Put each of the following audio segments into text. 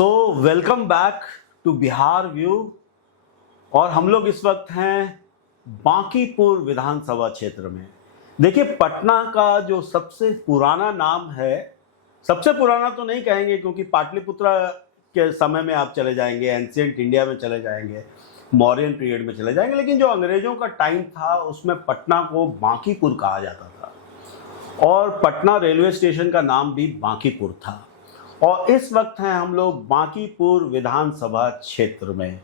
So welcome back to Bihar view. और हम लोग इस वक्त हैं बांकीपुर विधानसभा क्षेत्र में। देखिए, पटना का जो सबसे पुराना नाम है, सबसे पुराना तो नहीं कहेंगे क्योंकि पाटलिपुत्र के समय में आप चले जाएंगे, एंशिएंट इंडिया में चले जाएंगे, मौर्यन पीरियड में चले जाएंगे, लेकिन जो अंग्रेजों का टाइम था उसमें पटना को बांकीपुर कहा जाता था और पटना रेलवे स्टेशन का नाम भी बांकीपुर था। और इस वक्त हैं हम लोग बांकीपुर विधानसभा क्षेत्र में,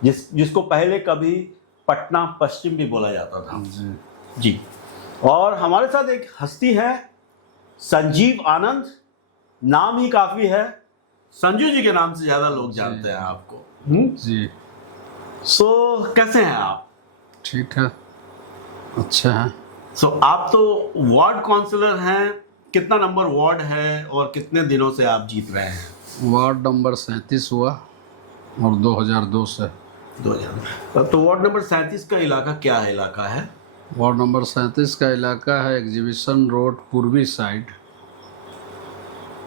जिसको पहले कभी पटना पश्चिम भी बोला जाता था जी। और हमारे साथ एक हस्ती है संजीव आनंद, नाम ही काफी है, संजू जी के नाम से ज्यादा लोग जानते हैं आपको जी। सो कैसे हैं आप? ठीक है, अच्छा है। सो आप तो वार्ड काउंसलर हैं, कितना नंबर वार्ड है और कितने दिनों से आप जीत रहे हैं? वार्ड नंबर 37 हुआ और 2002 से 2000। तो वार्ड नंबर 37 का इलाका क्या है? इलाका है वार्ड नंबर 37 का इलाका है एग्जीबिशन रोड पूर्वी साइड।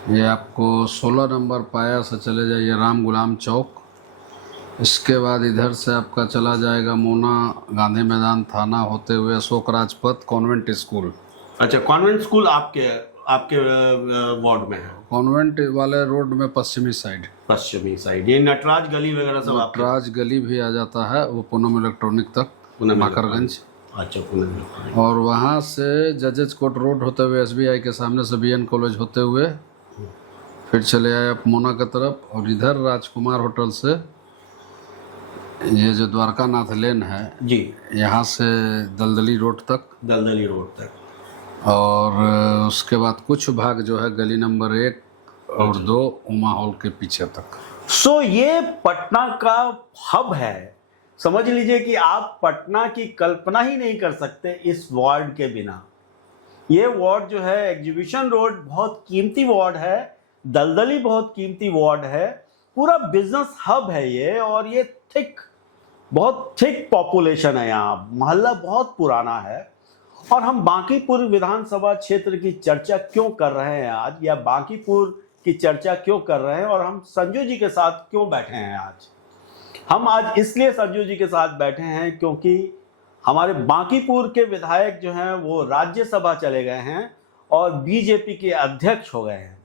ये आपको 16 नंबर पाया से चले जाइए राम गुलाम चौक, इसके बाद इधर से आपका चला जाएगा मोना गांधी मैदान थाना होते हुए अशोक राजपथ कॉन्वेंट स्कूल। अच्छा, कॉन्वेंट स्कूल आपके वार्ड में है? कॉन्वेंट वाले रोड में पश्चिमी साइड, ये नटराज गली वगैरह सब आपके? नटराज गली भी आ जाता है, वो पूनम इलेक्ट्रॉनिक तक माकरगंज। अच्छा, पूनम। और वहाँ से जजेज कोर्ट रोड होते हुए एसबीआई के सामने से बीएन कॉलेज होते हुए फिर चले आए आप मोना की तरफ, और इधर राजकुमार होटल से ये जो द्वारकानाथ लेन है जी, यहाँ से दलदली रोड तक, और उसके बाद कुछ भाग जो है गली नंबर 1 और 2 उमा हॉल के पीछे तक। सो ये पटना का हब है। समझ लीजिए कि आप पटना की कल्पना ही नहीं कर सकते इस वार्ड के बिना। ये वार्ड जो है एग्जीबिशन रोड बहुत कीमती वार्ड है, दलदली बहुत कीमती वार्ड है, पूरा बिजनेस हब है ये। और ये बहुत थिक पॉपुलेशन है, यहाँ मोहल्ला बहुत पुराना है। और हम बांकीपुर विधानसभा क्षेत्र की चर्चा क्यों कर रहे हैं आज, या बांकीपुर की चर्चा क्यों कर रहे हैं, और हम संजू जी के साथ क्यों बैठे हैं आज? हम आज इसलिए संजू जी के साथ बैठे हैं क्योंकि हमारे बांकीपुर के विधायक जो हैं वो राज्यसभा चले गए हैं और बीजेपी के अध्यक्ष हो गए हैं,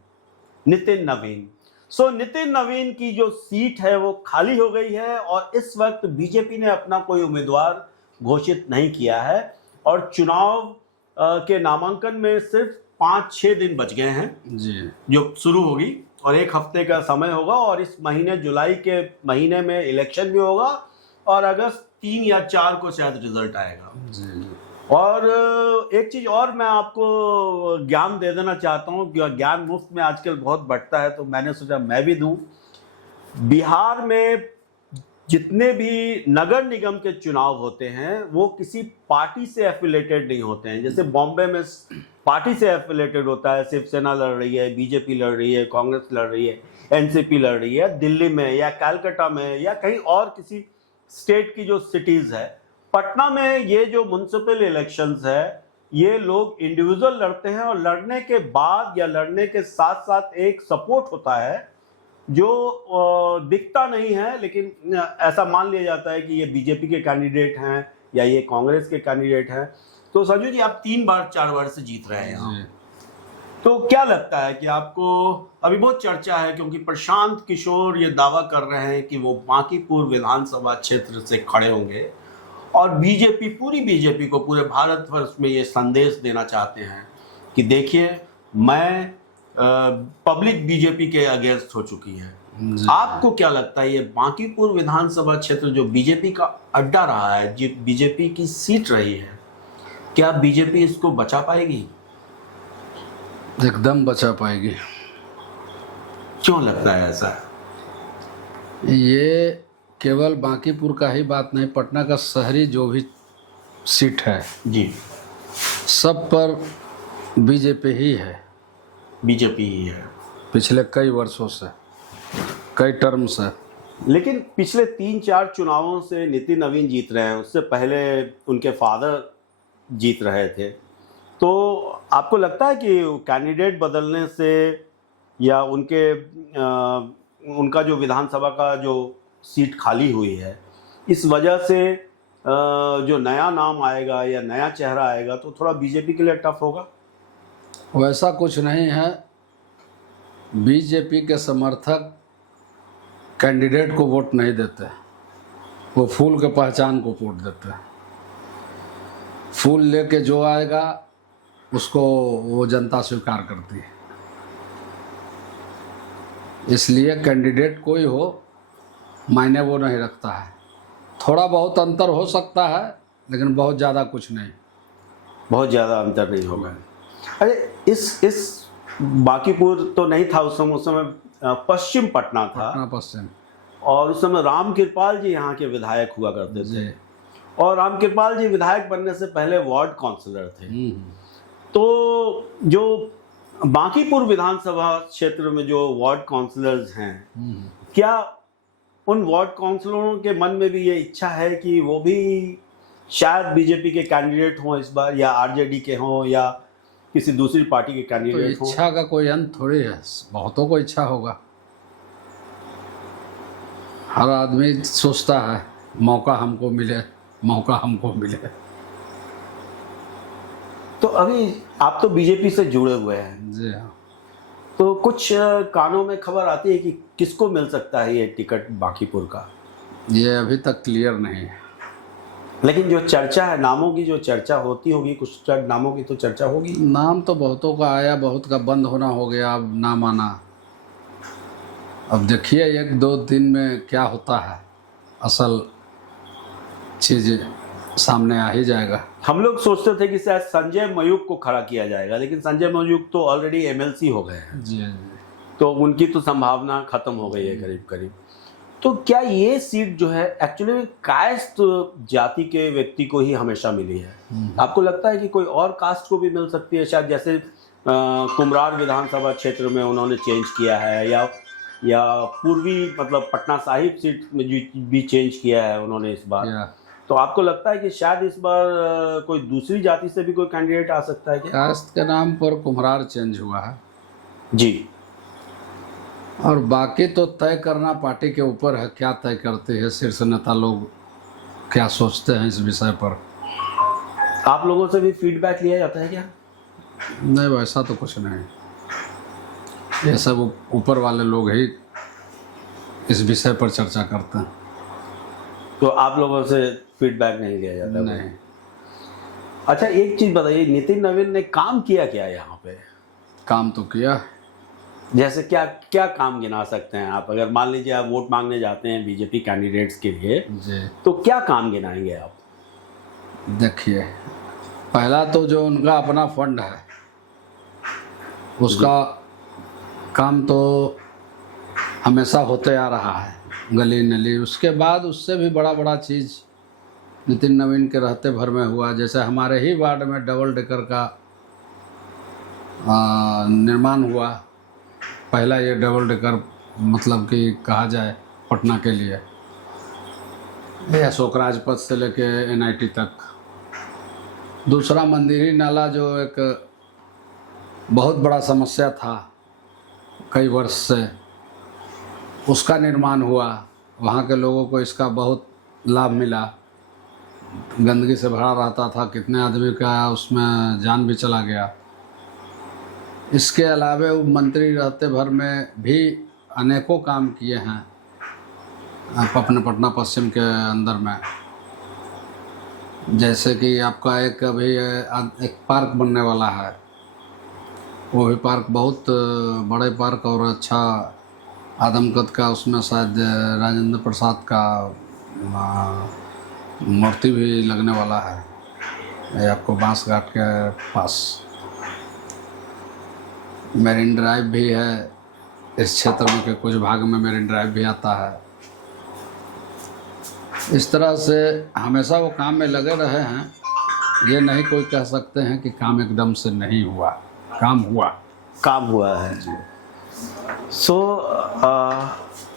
नितिन नवीन। सो नितिन नवीन की जो सीट है वो खाली हो गई है और इस वक्त बीजेपी ने अपना कोई उम्मीदवार घोषित नहीं किया है और चुनाव के नामांकन में सिर्फ 5-6 दिन बच गए हैं जी, जो शुरू होगी, और 1 हफ्ते का समय होगा। और इस महीने जुलाई के महीने में इलेक्शन भी होगा और अगस्त 3 या 4 को शायद रिजल्ट आएगा जी। और एक चीज और मैं आपको ज्ञान दे देना चाहता हूँ, ज्ञान मुफ्त में आजकल बहुत बढ़ता है तो मैंने सोचा मैं भी दूं। बिहार में जितने भी नगर निगम के चुनाव होते हैं वो किसी पार्टी से एफिलेटेड नहीं होते हैं। जैसे बॉम्बे में पार्टी से एफिलेटेड होता है, शिवसेना लड़ रही है, बीजेपी लड़ रही है, कांग्रेस लड़ रही है, एनसीपी लड़ रही है। दिल्ली में या कलकत्ता में या कहीं और किसी स्टेट की जो सिटीज है, पटना में ये जो म्युनिसिपल इलेक्शंस है ये लोग इंडिविजुअल लड़ते हैं और लड़ने के बाद या लड़ने के साथ साथ एक सपोर्ट होता है जो दिखता नहीं है, लेकिन ऐसा मान लिया जाता है कि ये बीजेपी के कैंडिडेट हैं या ये कांग्रेस के कैंडिडेट हैं। तो संजू जी, आप 3-4 बार से जीत रहे हैं यहाँ, तो क्या लगता है कि आपको? अभी बहुत चर्चा है क्योंकि प्रशांत किशोर ये दावा कर रहे हैं कि वो बांकीपुर विधानसभा क्षेत्र से खड़े होंगे और बीजेपी, पूरी बीजेपी को पूरे भारतवर्ष में ये संदेश देना चाहते हैं कि देखिए मैं पब्लिक बीजेपी के अगेंस्ट हो चुकी है। आपको क्या लगता है ये बांकीपुर विधानसभा क्षेत्र जो बीजेपी का अड्डा रहा है, जो बीजेपी की सीट रही है, क्या बीजेपी इसको बचा पाएगी? एकदम बचा पाएगी। क्यों लगता है ऐसा? ये केवल बांकीपुर का ही बात नहीं, पटना का शहरी जो भी सीट है जी, सब पर बीजेपी ही है। बीजेपी ही है पिछले कई वर्षों से, कई टर्म से। लेकिन पिछले 3-4 चुनावों से नितिन नवीन जीत रहे हैं, उससे पहले उनके फादर जीत रहे थे। तो आपको लगता है कि कैंडिडेट बदलने से या उनके उनका जो विधानसभा का जो सीट खाली हुई है, इस वजह से जो नया नाम आएगा या नया चेहरा आएगा तो थोड़ा बीजेपी के लिए टफ होगा? वैसा कुछ नहीं है। बीजेपी के समर्थक कैंडिडेट को वोट नहीं देते, वो फूल के पहचान को वोट देते हैं। फूल लेके जो आएगा उसको वो जनता स्वीकार करती है। इसलिए कैंडिडेट कोई हो मायने वो नहीं रखता है। थोड़ा बहुत अंतर हो सकता है लेकिन बहुत ज़्यादा कुछ नहीं। बहुत ज़्यादा अंतर नहीं होगा। अरे इस बांकीपुर तो नहीं था उस समय पश्चिम पटना था। पटना पश्चिम। और उस समय राम कृपाल जी यहाँ के विधायक हुआ करते थे। जी। और राम कृपाल जी विधायक बनने से पहले वार्ड काउंसलर थे। तो जो बांकीपुर विधानसभा क्षेत्र में जो वार्ड काउंसलर्स हैं, क्या उन वार्ड काउंसलरों के मन में भी ये इच्छा है कि वो भी शायद बीजेपी के कैंडिडेट हों इस बार, या आरजेडी के हों, या किसी दूसरी पार्टी के कैंडिडेट हों? इच्छा का कोई अंत थोड़ी है, बहुतों को इच्छा होगा। हर आदमी सोचता है मौका हमको मिले, मौका हमको मिले। तो अभी आप तो बीजेपी से जुड़े हुए हैं। जी हाँ। तो कुछ कानों में खबर आती है कि किसको मिल सकता है ये टिकट बांकीपुर का? ये अभी तक क्लियर नहीं है, लेकिन जो चर्चा है, नामों की जो चर्चा होती होगी, कुछ नामों की तो चर्चा होगी। नाम तो बहुतों का आया, बहुत का बंद होना हो गया, अब नाम आना। अब देखिए 1-2 दिन में क्या होता है, असल चीज़ सामने आ ही जाएगा। हम लोग सोचते थे कि शायद संजय मयूख को खड़ा किया जाएगा, लेकिन संजय मयूख तो ऑलरेडी एमएलसी हो गए हैं। जी। तो उनकी तो संभावना खत्म हो गई है करीब करीब। तो क्या ये सीट जो है एक्चुअली कास्ट जाति के व्यक्ति को ही हमेशा मिली है? आपको लगता है कि कोई और कास्ट को भी मिल सकती है शायद? जैसे कुम्हरार विधानसभा क्षेत्र में उन्होंने चेंज किया है, या पूर्वी मतलब पटना साहिब सीट में भी चेंज किया है उन्होंने इस बार। तो आपको लगता है कि शायद इस बार कोई दूसरी जाति से भी कोई कैंडिडेट आ सकता है क्या? कास्ट के नाम पर कुम्हरार चेंज हुआ है जी। और बाकी तो तय करना पार्टी के ऊपर है, क्या तय करते हैं शीर्ष नेता लोग, क्या सोचते हैं इस विषय पर। आप लोगों से भी फीडबैक लिया जाता है क्या? नहीं, वैसा तो कुछ नहीं। ये सब ऊपर वाले लोग ही इस विषय पर चर्चा करते हैं। तो आप लोगों से फीडबैक नहीं लिया जाता? नहीं। अच्छा, एक चीज़ बताइए, नितिन नवीन ने काम किया क्या यहाँ पे? काम तो किया। जैसे क्या क्या काम गिना सकते हैं आप? अगर मान लीजिए आप वोट मांगने जाते हैं बीजेपी कैंडिडेट्स के लिए, जी, तो क्या काम गिनाएंगे आप? देखिए, पहला तो जो उनका अपना फंड है उसका काम तो हमेशा होते आ रहा है, गली नली। उसके बाद उससे भी बड़ा चीज़ नितिन नवीन के रहते भर में हुआ। जैसे हमारे ही वार्ड में डबल डेकर का निर्माण हुआ। पहला ये डबल डेकर मतलब कि कहा जाए पटना के लिए, ये अशोक राजपथ से लेके NIT तक। दूसरा मंदिरी नाला जो एक बहुत बड़ा समस्या था कई वर्ष से, उसका निर्माण हुआ। वहाँ के लोगों को इसका बहुत लाभ मिला। गंदगी से भरा रहता था, कितने आदमी का उसमें जान भी चला गया। इसके अलावा वो मंत्री रहते भर में भी अनेकों काम किए हैं अपने पटना पश्चिम के अंदर में। जैसे कि आपका एक अभी एक पार्क बनने वाला है, वो भी पार्क बहुत बड़े पार्क और अच्छा आदमकद का, उसमें शायद राजेंद्र प्रसाद का मूर्ति भी लगने वाला है। ये आपको बांस घाट के पास मेरिन ड्राइव भी है। इस क्षेत्र में के कुछ भाग में मेरिन ड्राइव भी आता है। इस तरह से हमेशा वो काम में लगे रहे हैं। ये नहीं कोई कह सकते हैं कि काम एकदम से नहीं हुआ, काम हुआ है। सो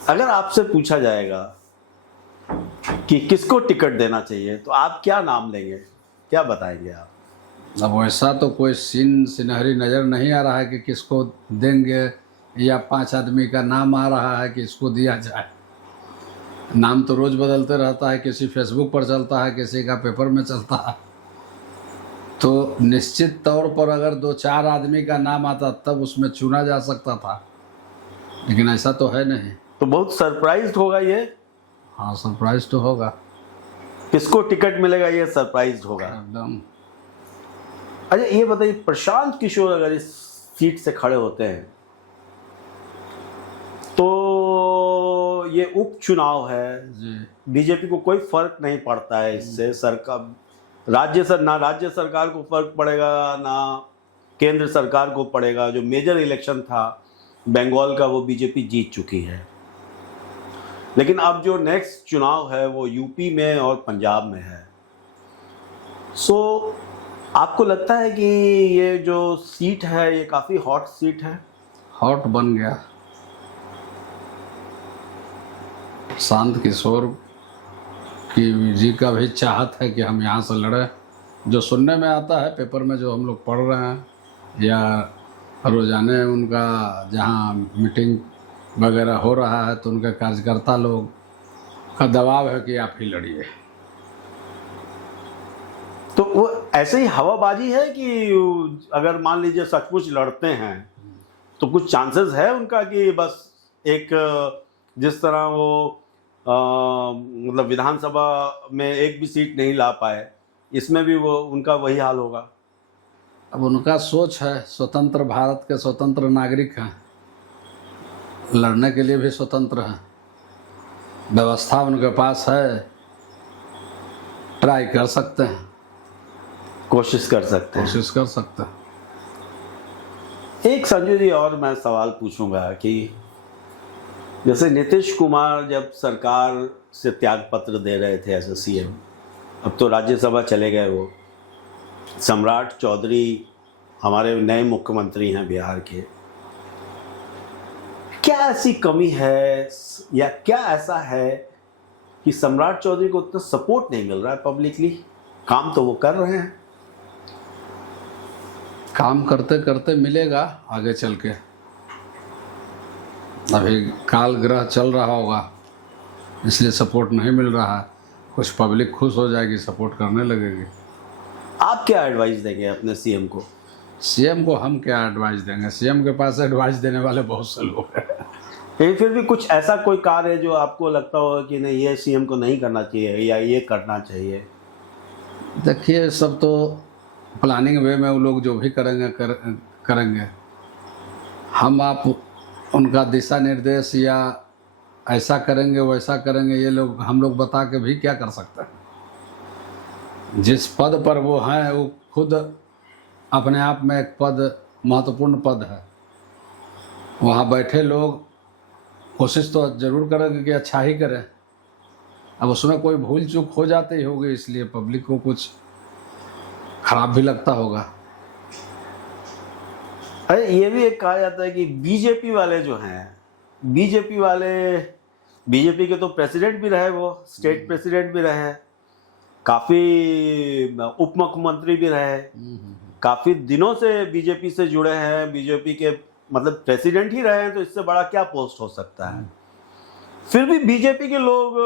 अगर आपसे पूछा जाएगा कि किसको टिकट देना चाहिए तो आप क्या नाम लेंगे, क्या बताएंगे आप? अब वैसा तो कोई सीन सिनहरी नज़र नहीं आ रहा है कि किसको देंगे या 5 आदमी का नाम आ रहा है कि इसको दिया जाए। नाम तो रोज बदलते रहता है, किसी फेसबुक पर चलता है, किसी का पेपर में चलता है। तो निश्चित तौर पर अगर 2-4 आदमी का नाम आता तब उसमें चुना जा सकता था, लेकिन ऐसा तो है नहीं। तो बहुत सरप्राइज्ड होगा ये। हाँ, सरप्राइज तो होगा, किसको टिकट मिलेगा ये सरप्राइज्ड होगा एकदम। अच्छा ये बताइए, प्रशांत किशोर अगर इस सीट से खड़े होते हैं तो ये उपचुनाव है जी। बीजेपी को कोई फर्क नहीं पड़ता है इससे। सरकार राज्य सरकार को फर्क पड़ेगा ना केंद्र सरकार को पड़ेगा। जो मेजर इलेक्शन था बंगाल का वो बीजेपी जीत चुकी है, लेकिन अब जो नेक्स्ट चुनाव है वो यूपी में और पंजाब में है। सो आपको लगता है कि ये जो सीट है ये काफ़ी हॉट सीट है? हॉट बन गया। शांत किशोर की जी का भी चाहत है कि हम यहाँ से लड़ें। जो सुनने में आता है पेपर में, जो हम लोग पढ़ रहे हैं, या रोजाने उनका जहाँ मीटिंग वगैरह हो रहा है तो उनके कार्यकर्ता लोग का दबाव है कि आप ही लड़िए। तो वो ऐसे ही हवाबाजी है कि अगर मान लीजिए सचमुच लड़ते हैं तो कुछ चांसेस है उनका कि बस एक जिस तरह वो मतलब विधानसभा में एक भी सीट नहीं ला पाए, इसमें भी वो उनका वही हाल होगा? अब उनका सोच है, स्वतंत्र भारत के स्वतंत्र नागरिक हैं, लड़ने के लिए भी स्वतंत्र हैं, व्यवस्था उनके पास है, ट्राई कर सकते हैं, कोशिश कर सकते हैं। कोशिश कर सकते हैं। एक संजय जी और मैं सवाल पूछूंगा कि जैसे नीतीश कुमार जब सरकार से त्याग पत्र दे रहे थे एज सीएम, अब तो राज्यसभा चले गए वो, सम्राट चौधरी हमारे नए मुख्यमंत्री हैं बिहार के। क्या ऐसी कमी है या क्या ऐसा है कि सम्राट चौधरी को उतना सपोर्ट नहीं मिल रहा है पब्लिकली? काम तो वो कर रहे हैं। काम करते करते मिलेगा आगे चल के। अभी काल ग्रह चल रहा होगा इसलिए सपोर्ट नहीं मिल रहा है। कुछ पब्लिक खुश हो जाएगी, सपोर्ट करने लगेगी। आप क्या एडवाइस देंगे अपने सीएम को? सीएम को हम क्या एडवाइस देंगे? सीएम के पास एडवाइस देने वाले बहुत से लोग हैं। लेकिन फिर भी कुछ ऐसा कोई कार्य है जो आपको लगता हो कि नहीं ये सीएम को नहीं करना चाहिए या ये करना चाहिए? देखिए, सब तो प्लानिंग वे में वो लोग जो भी करेंगे। हम आप उनका दिशा निर्देश या ऐसा करेंगे वैसा करेंगे ये लोग हम लोग बता के भी क्या कर सकते हैं? जिस पद पर वो हैं वो खुद अपने आप में एक पद, महत्वपूर्ण पद है। वहाँ बैठे लोग कोशिश तो ज़रूर करेंगे कि अच्छा ही करें। अब उसमें कोई भूल चूक हो जाती ही होगी, इसलिए पब्लिक को कुछ खराब भी लगता होगा। अरे ये भी एक कहा जाता है कि बीजेपी वाले जो हैं, बीजेपी के तो प्रेसिडेंट भी रहे, वो स्टेट प्रेसिडेंट भी रहे, काफ़ी उप मुख्यमंत्री भी रहे, काफ़ी दिनों से बीजेपी से जुड़े हैं, बीजेपी के मतलब प्रेसिडेंट ही रहे हैं, तो इससे बड़ा क्या पोस्ट हो सकता है? फिर भी बीजेपी के लोग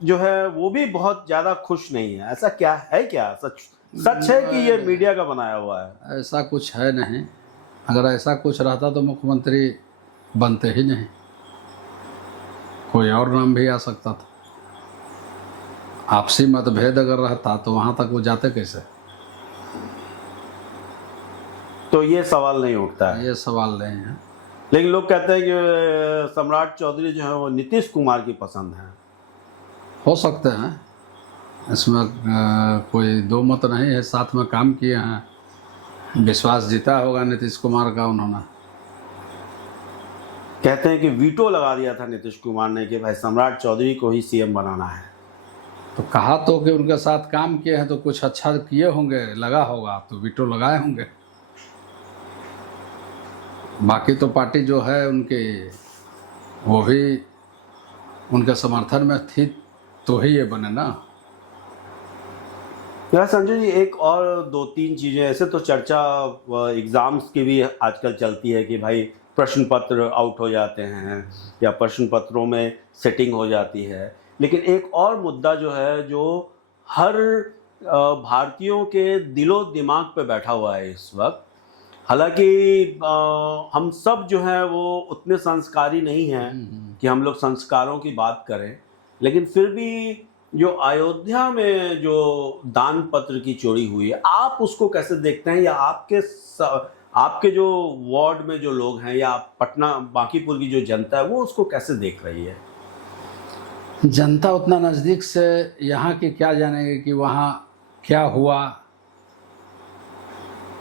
जो है वो भी बहुत ज़्यादा खुश नहीं है। ऐसा क्या है? क्या सच है कि ये मीडिया का बनाया हुआ है? ऐसा कुछ है नहीं। अगर ऐसा कुछ रहता तो मुख्यमंत्री बनते ही नहीं, कोई और नाम भी आ सकता था। आपसी मतभेद अगर रहता तो वहाँ तक वो जाते कैसे? तो ये सवाल नहीं उठता है। ये सवाल नहीं है। लेकिन लोग कहते हैं कि सम्राट चौधरी जो है वो नीतीश कुमार की पसंद है। हो सकते हैं, इसमें कोई दो मत नहीं है। साथ में काम किए हैं, विश्वास जीता होगा नीतीश कुमार का उन्होंने। कहते हैं कि वीटो लगा दिया था नीतीश कुमार ने कि भाई सम्राट चौधरी को ही सीएम बनाना है। तो कहा तो कि उनके साथ काम किए हैं तो कुछ अच्छा किए होंगे, लगा होगा तो वीटो लगाए होंगे। बाकी तो पार्टी जो है उनकी, वो भी उनके समर्थन में थी तो ही ये बने ना। यार संजय जी, एक और 2-3 चीज़ें ऐसे तो चर्चा एग्ज़ाम्स की भी आजकल चलती है कि भाई प्रश्न पत्र आउट हो जाते हैं या प्रश्न पत्रों में सेटिंग हो जाती है। लेकिन एक और मुद्दा जो है, जो हर भारतीयों के दिलो दिमाग पे बैठा हुआ है इस वक्त, हालांकि हम सब जो है वो उतने संस्कारी नहीं हैं कि हम लोग संस्कारों की बात करें, लेकिन फिर भी जो अयोध्या में जो दान पत्र की चोरी हुई है, आप उसको कैसे देखते हैं? या आपके जो वार्ड में जो लोग हैं या पटना बांकीपुर की जो जनता है वो उसको कैसे देख रही है? जनता उतना नज़दीक से यहाँ की क्या जानेगी कि वहाँ क्या हुआ।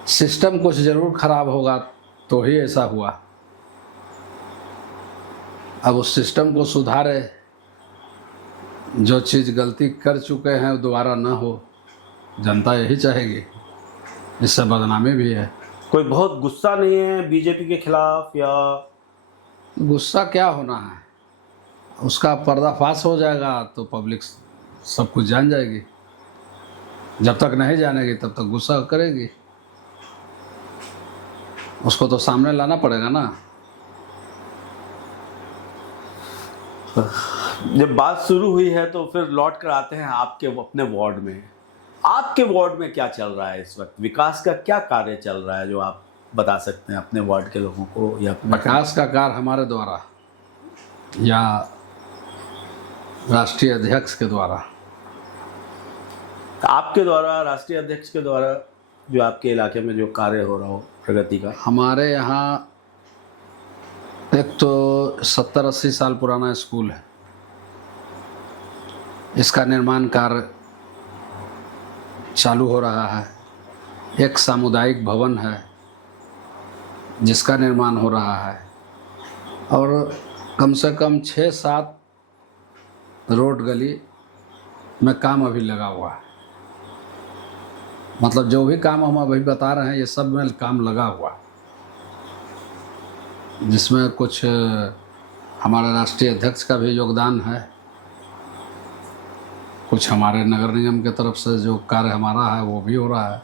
सिस्टम कुछ ज़रूर खराब होगा तो ही ऐसा हुआ। अब उस सिस्टम को सुधारे, जो चीज़ गलती कर चुके हैं वो दोबारा ना हो, जनता यही चाहेगी। इससे बदनामी भी है। कोई बहुत गुस्सा नहीं है बीजेपी के खिलाफ? या गुस्सा क्या होना है, उसका पर्दाफाश हो जाएगा तो पब्लिक सब कुछ जान जाएगी। जब तक नहीं जानेगी तब तक गुस्सा करेगी। उसको तो सामने लाना पड़ेगा ना। जब बात शुरू हुई है तो फिर लौट कर आते हैं आपके अपने वार्ड में। आपके वार्ड में क्या चल रहा है इस वक्त? विकास का क्या कार्य चल रहा है जो आप बता सकते हैं अपने वार्ड के लोगों को? या विकास का कार्य हमारे द्वारा या राष्ट्रीय अध्यक्ष के द्वारा? आपके द्वारा, राष्ट्रीय अध्यक्ष के द्वारा, जो आपके इलाके में जो कार्य हो रहा हो प्रगति का। हमारे यहाँ एक तो 70-80 साल पुराना स्कूल है, इसका निर्माण कार्य चालू हो रहा है। एक सामुदायिक भवन है जिसका निर्माण हो रहा है, और कम से कम 6-7 रोड गली में काम अभी लगा हुआ है। मतलब जो भी काम हम अभी बता रहे हैं ये सब में काम लगा हुआ, जिसमें कुछ हमारे राष्ट्रीय अध्यक्ष का भी योगदान है, कुछ हमारे नगर निगम की तरफ से जो कार्य हमारा है वो भी हो रहा है।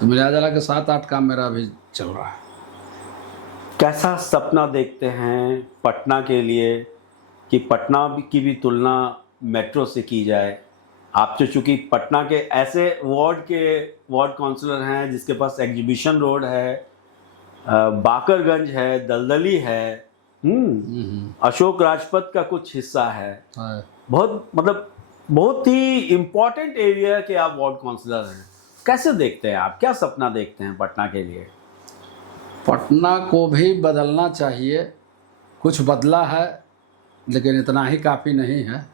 तो मिला जुला के 7-8 काम मेरा अभी चल रहा है। कैसा सपना देखते हैं पटना के लिए कि पटना की भी तुलना मेट्रो से की जाए? आप तो चूँकि पटना के ऐसे वार्ड काउंसलर हैं जिसके पास एग्जीबिशन रोड है, बाकरगंज है, दलदली है, अशोक राजपथ का कुछ हिस्सा है, बहुत ही इम्पोर्टेंट एरिया के आप वार्ड काउंसलर हैं। कैसे देखते हैं आप, क्या सपना देखते हैं पटना के लिए? पटना को भी बदलना चाहिए। कुछ बदला है लेकिन इतना ही काफ़ी नहीं है।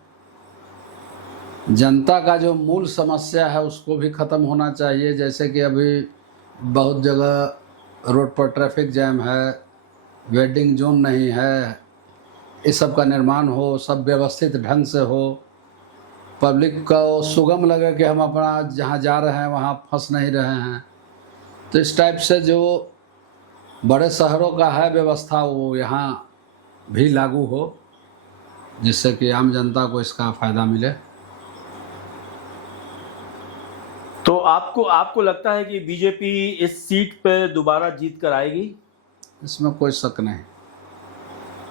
जनता का जो मूल समस्या है उसको भी ख़त्म होना चाहिए। जैसे कि अभी बहुत जगह रोड पर ट्रैफिक जैम है, वेटिंग जोन नहीं है, इस सब का निर्माण हो, सब व्यवस्थित ढंग से हो, पब्लिक को सुगम लगे कि हम अपना जहाँ जा रहे हैं वहाँ फंस नहीं रहे हैं। तो इस टाइप से जो बड़े शहरों का है व्यवस्था वो यहाँ भी लागू हो, जिससे कि आम जनता को इसका फ़ायदा मिले। तो आपको लगता है कि बीजेपी इस सीट पे दोबारा जीत कर आएगी? इसमें कोई शक नहीं।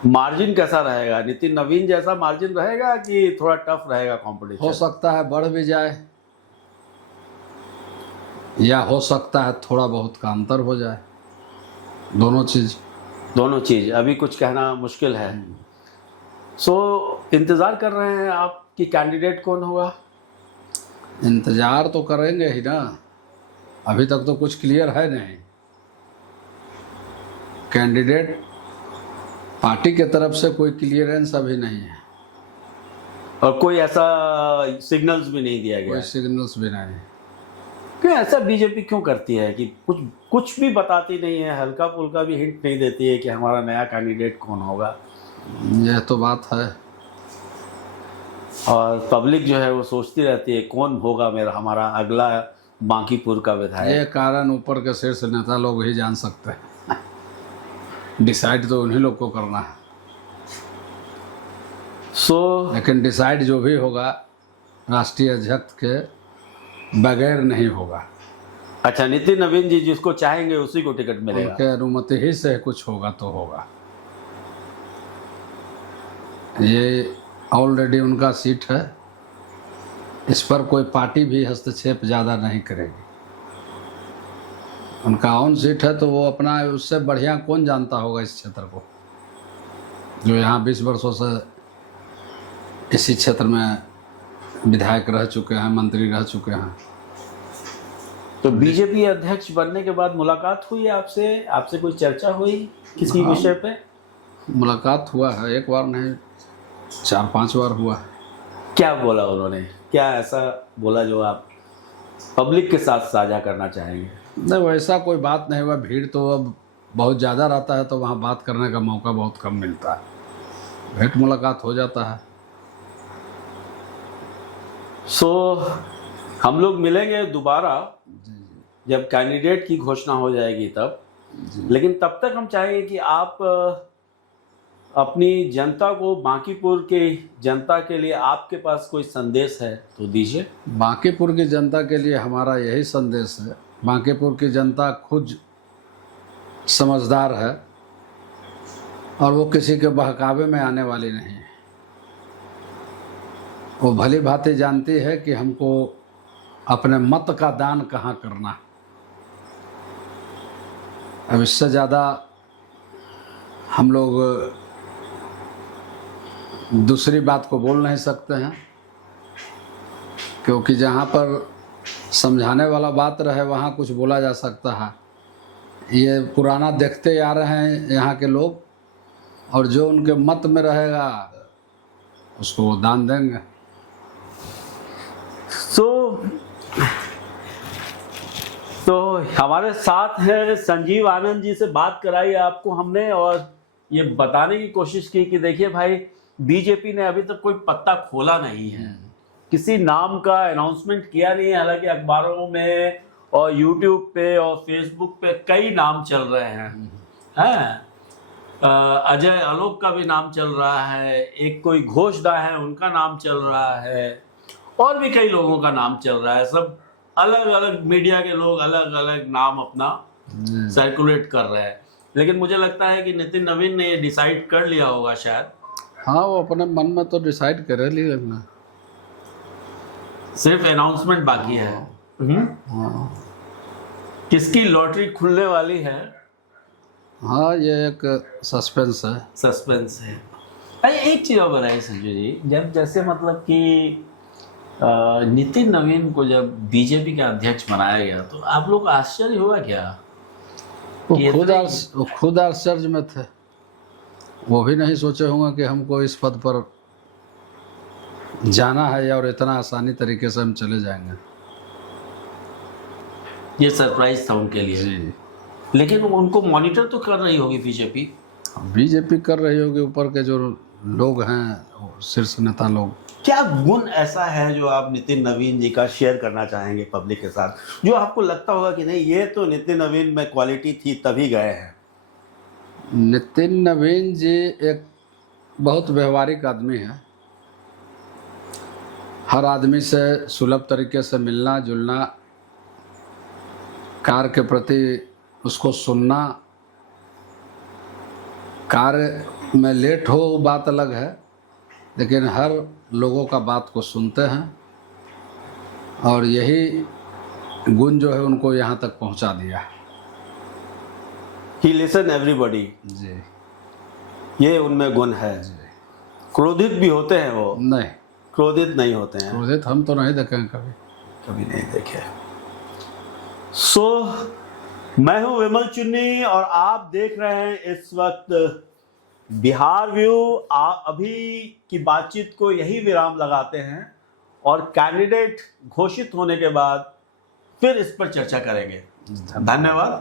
मार्जिन कैसा रहेगा? नितिन नवीन जैसा मार्जिन रहेगा कि थोड़ा टफ रहेगा कंपटीशन? हो सकता है बढ़ भी जाए, या हो सकता है थोड़ा बहुत का अंतर हो जाए। दोनों चीज़ अभी कुछ कहना मुश्किल है। इंतज़ार कर रहे हैं आप कि कैंडिडेट कौन होगा? इंतज़ार तो करेंगे ही ना, अभी तक तो कुछ क्लियर है नहीं। कैंडिडेट पार्टी के तरफ से कोई क्लियरेंस अभी नहीं है, और कोई ऐसा सिग्नल्स भी नहीं दिया गया? कोई सिग्नल्स भी नहीं। क्यों ऐसा बीजेपी क्यों करती है कि कुछ भी बताती नहीं है, हल्का फुल्का भी हिंट नहीं देती है कि हमारा नया कैंडिडेट कौन होगा? यह तो बात है। और पब्लिक जो है वो सोचती रहती है कौन होगा हमारा अगला बांकीपुर का विधायक। ये कारण ऊपर के शीर्ष नेता लोग ही जान सकते हैं। डिसाइड तो उन्हीं लोग को करना है। लेकिन डिसाइड जो भी होगा राष्ट्रीय अध्यक्ष के बगैर नहीं होगा। अच्छा, नितिन नवीन जी जिसको चाहेंगे उसी को टिकट मिलेगा। उनके अनुमति ही से कुछ होगा तो होगा। ये ऑलरेडी उनका सीट है, इस पर कोई पार्टी भी हस्तक्षेप ज़्यादा नहीं करेगी। उनका ऑन सीट है तो वो अपना, उससे बढ़िया कौन जानता होगा इस क्षेत्र को, जो यहाँ 20 वर्षों से इसी क्षेत्र में विधायक रह चुके हैं, मंत्री रह चुके हैं। तो बीजेपी अध्यक्ष बनने के बाद मुलाकात हुई आपसे? आपसे कोई चर्चा हुई किसी विषय पे? मुलाकात हुआ है, एक बार नहीं 4-5 बार हुआ है। क्या बोला उन्होंने? क्या ऐसा बोला जो आप पब्लिक के साथ साझा करना चाहेंगे? नहीं, वैसा कोई बात नहीं हुआ। भीड़ तो अब बहुत ज़्यादा रहता है तो वहाँ बात करने का मौका बहुत कम मिलता है। भेंट मुलाकात हो जाता है। हम लोग मिलेंगे दोबारा जब कैंडिडेट की घोषणा हो जाएगी तब। लेकिन तब तक हम चाहेंगे कि आप अपनी जनता को, बांकीपुर के जनता के लिए आपके पास कोई संदेश है तो दीजिए। बांकीपुर की जनता के लिए हमारा यही संदेश है, बांकीपुर की जनता खुद समझदार है और वो किसी के बहकावे में आने वाली नहीं है। वो भली भांति जानती है कि हमको अपने मत का दान कहाँ करना। अब इससे ज़्यादा हम लोग दूसरी बात को बोल नहीं सकते हैं, क्योंकि जहाँ पर समझाने वाला बात रहे वहाँ कुछ बोला जा सकता है। ये पुराना देखते आ रहे हैं यहाँ के लोग, और जो उनके मत में रहेगा उसको वो दान देंगे। तो हमारे साथ हैं संजीव आनंद जी, से बात कराई आपको हमने और ये बताने की कोशिश की कि देखिए भाई, बीजेपी ने अभी तक कोई पत्ता खोला नहीं है, किसी नाम का अनाउंसमेंट किया नहीं है। हालांकि अखबारों में और यूट्यूब पे और फेसबुक पे कई नाम चल रहे हैं। अजय आलोक का भी नाम चल रहा है, एक कोई घोषदा है उनका नाम चल रहा है, और भी कई लोगों का नाम चल रहा है। सब अलग अलग मीडिया के लोग अलग अलग नाम अपना सर्कुलेट कर रहे हैं। लेकिन मुझे लगता है कि नितिन नवीन ने ये डिसाइड कर लिया होगा शायद। हाँ, वो अपने मन में तो डिसाइड कर लिया लगना, सिर्फ अनाउंसमेंट बाकी है। हाँ। किसकी लॉटरी खुलने वाली है? हाँ, ये एक सस्पेंस है। सस्पेंस है। अरे एक चीज़ और बताइए संजू जी, जब जैसे मतलब कि नितिन नवीन को जब बीजेपी का अध्यक्ष बनाया गया तो आप लोग आश्चर्य हुआ क्या? वो खुद आश्चर्य में थे। वो भी नहीं सोचे होंगे कि हमको इस पद पर जाना है और इतना आसानी तरीके से हम चले जाएंगे। ये सरप्राइज था उनके लिए जी। लेकिन उनको मॉनिटर तो कर रही होगी बीजेपी कर रही होगी, ऊपर के जो लोग हैं शीर्ष नेता लोग। क्या गुण ऐसा है जो आप नितिन नवीन जी का शेयर करना चाहेंगे पब्लिक के साथ, जो आपको लगता होगा कि नहीं ये तो नितिन नवीन में क्वालिटी थी तभी गए हैं? नितिन नवीन जी एक बहुत व्यवहारिक आदमी है। हर आदमी से सुलभ तरीके से मिलना जुलना, कार्य के प्रति उसको सुनना। कार्य में लेट हो बात अलग है, लेकिन हर लोगों का बात को सुनते हैं, और यही गुण जो है उनको यहाँ तक पहुँचा दिया। He listen everybody। जी, ये उनमें गुण है। क्रोधित भी होते हैं वो? नहीं, क्रोधित नहीं होते हैं। क्रोधित हम तो नहीं देखे कभी नहीं देखे। मैं हूं विमल चुन्नी और आप देख रहे हैं इस वक्त बिहार व्यू। अभी की बातचीत को यही विराम लगाते हैं और कैंडिडेट घोषित होने के बाद फिर इस पर चर्चा करेंगे। धन्यवाद।